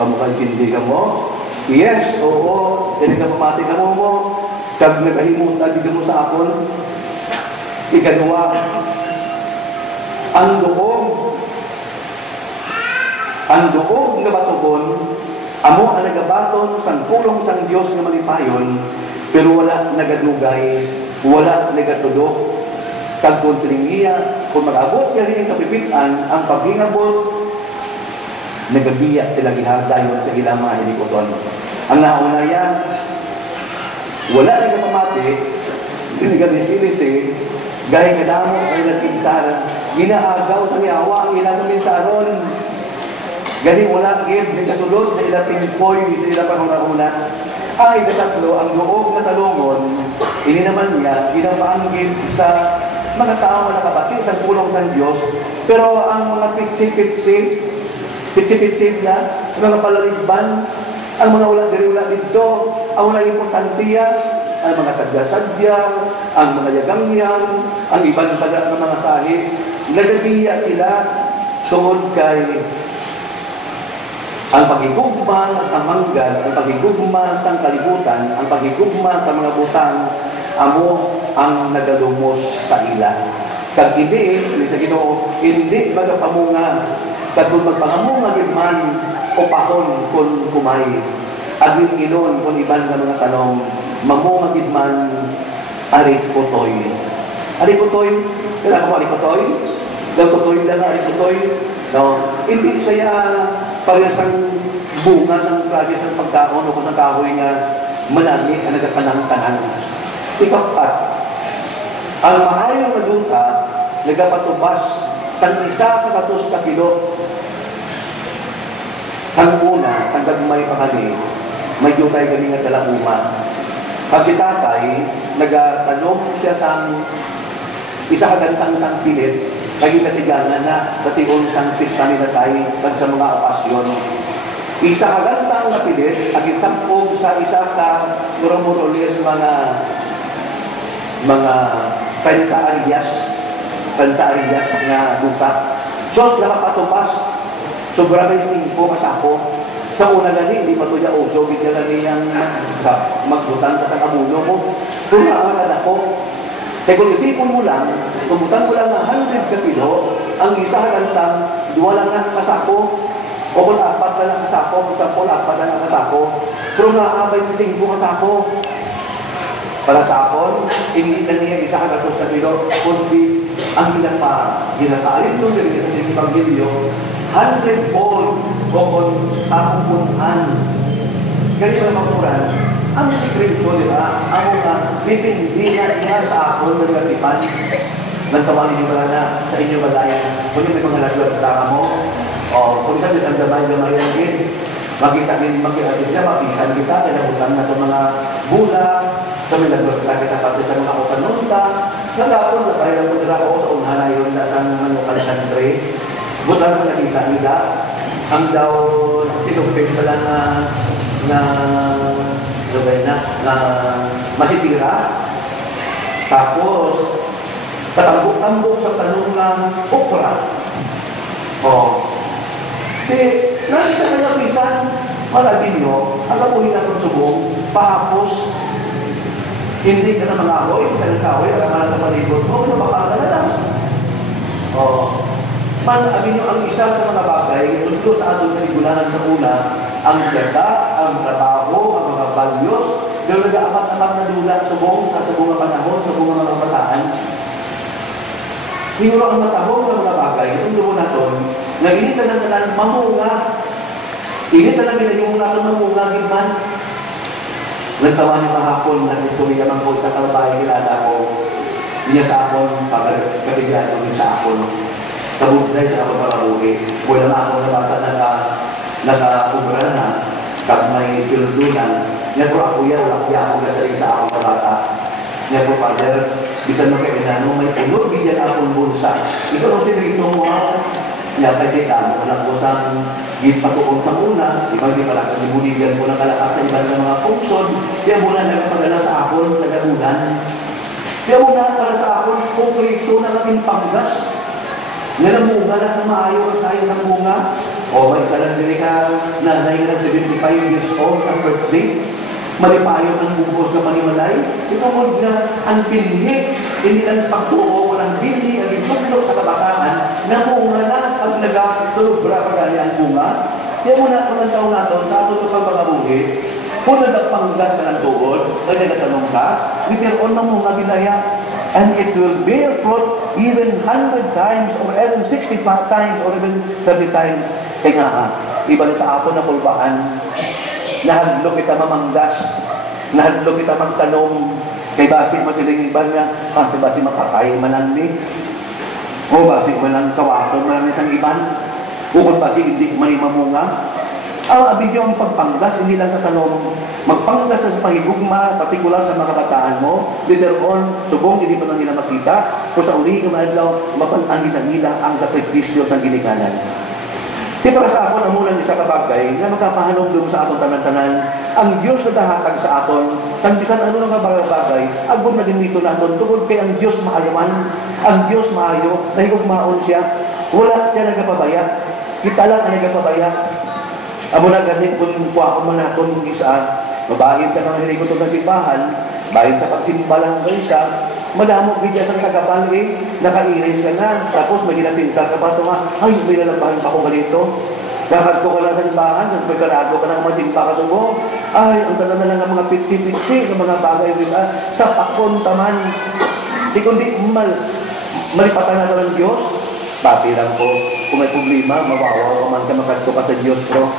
Kamukha-hindi ka mo? Yes, oo. Kaya pamati ka mo. Kag nagahimong tali ka mo sa akon. Ikadua, ang doog nga batugon, amo ang nagabaton sang pulong sang Dios nga malipayon, pero wala nagadugay, wala nagatudok. Kag kontringiya, kung mag-abot ka rin ang kapipitan, ang paghingabot, nagabiyak sila gihadayon sa ilang mga hinikuton. Ang naunaya, wala na kapamati, sinigalis-ilisi, gaya nga damo ay nagkinsaran, ginaagaw sa niyawa ang ilang minsaron. Galing wala gid, may kasulod sa ilang tingkoy, sa ilang panunahuna. Ay, katatlo, ang doog na talungon, ini naman niya, ginapaanggit sa mga tao na nakabati sa pulong ng Diyos, pero ang mga pitsi-pitsi na, mga palalibban, ang mga wala dito, ang wala importantiya, ang mga sadya-sadya, ang mga yagangyang, ang ibang sada ng mga sahib, nagabiya sila tungod kay ang pagigugma sa manggad, ang pagigugma sa kalibutan, ang pagigugma sa mga butang, amo ang nagalumos sa ila. Kag hindi sa Ginoo, hindi magapamunga. Kag kung magpangamunga gid man o pahon kung kumay. Agin inon kung iban nga mga tanong, mamunga gid man arikotoy. Arikotoy, kailan ko arikotoy? Arikotoy lang arikotoy. No, hindi saya parehas ang bunga sa klase sa pagkaon o sa kahoy nga malami ang nagakanang-kanang. Ikapat, ang maayong na duta nagapatubas tang isa katos ka kilo. Ang una, ang gagmay pa kami, may jutay kami nga talanguma. Pag si tatay, nagatanong siya sa isa kagantang pilit, lagi katigangan na katigon sang pista ni tatay pag sa mga okasyon. Isa kagantang na pilit, agitampog sa isa ka muro-murolis mga penta-arias na duta. So, nakapatupas. Sobra may tingpo masako. Sa una gani, hindi pa ito niya uso. Bigyan na niyang magbutan sa kamuno mo. Kung nakakad ako, kaya kung isipon mo lang, tumutan ko lang ng 100 ka kilo, ang isa hagantang, 2 lang na kasako, o kung 4 na lang kasako, kung 10, 4 na lang kasako, pero nakakabay ng 5 kasako. Para sa akon, hindi na niya isa hagatos sa kilo, kundi ang ginapaalin doon sa Evangelyo, 100-fold o kung tapupunhan. Ganito ang makuran, ang sikreto, di ba? Ako nga, hindi na niya sa akon nagkatipan. Nagtawagin niyo ba na sa inyo balayan? Kung yung may mga nagluwa sa tama mo, o kung saan yung gamay ang gin, makita siya, mapisan kita, kinabutan na sa mga bula, sa may nagluwa kita pati sa mga opanunta, nagapon na tayo ng mudra ko sa unahan na yun sa mga lokal country. Butan mo nakita nila, ang daw sinugpig pala na masitira. Tapos, sa tambok-tambok sa tanong ng okra. Nakita kayo pisan, malagin nyo, ang kapuhin na itong subong, pahapos, hindi ka na mangahoy, sa nakahoy, alam na sa palibot mo, nabakal na lang. Abin nyo, ang isa sa mga bagay, ito sa atong naligulanan sa una, ang ganda, ang trabaho, ang mga values, pero nag-aamat-amat na dula sa buong panahon, sa buong mga kabataan. Siguro ang matahong ng mga bagay, itong doon natin, nag-init na lang mamunga. Init na lang ginayong natin mamunga, gitman. Nagtawa niyo kahapon na tumigamang po sa kalabay, kilala ko. Niya sa akon, kabigyan ko sa akon. Kabugday sa ako parabuhi. Wala na ako na bata naka-ubra na, kag may piludunan. Niya po ako yan, wala ako na sa akong na bata. Niya po, Father, bisan mo kayo na may puno, bigyan akong bulsa. Ito ang sinigito mo ako. Niya pa kita, wala po sa patuon sa una, ibang di pala, kasi buligan po na kalakas sa ibang mga function, kaya muna nagpadala sa akon, nagagunan. Kaya muna para sa akon, kung Kristo na natin panggas, nga namunga na sa maayo at sayo ng bunga, O may kalandili ka, nanay na 75 years old ang birthday, malipayo ang bubos na panimalay, ito mo na ang pinhi, hindi lang pagtuo, walang bili, ang ituklok sa kabataan, na bunga na ang nagatulog brapagali ang bunga. Kaya muna kung ang taon natin, sa ato kang mga buhi, kung nagpanggas ka ng tuod, ay nagatanong ka, witiron na mga binaya, and it will bear fruit even 100 times, or even 60 times, or even 30 times. Kaya nga, iba sa ato na kulbaan, nahadlo kita mamanggas, nahadlo kita magtanong, kay basi masiling iba niya, kasi basi makakay malang ni, o basi malang kawato, malang isang iban, ukot basi hindi manimamunga. Ang abidyo ang pagpanggas, hindi lang sa tanong, magpanggas sa pahigugma, partikular sa mga kabataan mo, later on, subong hindi pa na nila makita, kung sa uli, kumadlaw, mapantangin na nila ang sakripisyo sa ginikanan. Di para sa akin, amunan isa kabagay na magkapahanong doon sa aton tanan-tanan, ang Diyos na dahatag sa aton, tanbisan ano ng kabagay, agod na dinito natin, tungkol kay ang Diyos maayaman, ang Diyos maayo, nahigugmaon siya, wala siya nagapabaya, kita lang ang nagapabaya. Amo na ganit kung kuha ko man natin kung isa, mabahid sa mga hirikot ng simbahan, bahid sa pagsimba lang kayo siya, madamo bigyan sa kagapal nakairis ka na, tapos may ginapinta ka pa ito nga, ay, may lalabahin pa ko ganito. Lakad ko ka lang sa simbahan, nagpagkarado ka ng masimpa ka ito, ay, ang tala na lang ang mga pitsi-pitsi, ng mga bagay, sa pakon taman. Di kundi malipatan na ng Diyos, pati lang po, kung may problema, mawawaw ka man ka makadto ka sa Diyos, bro.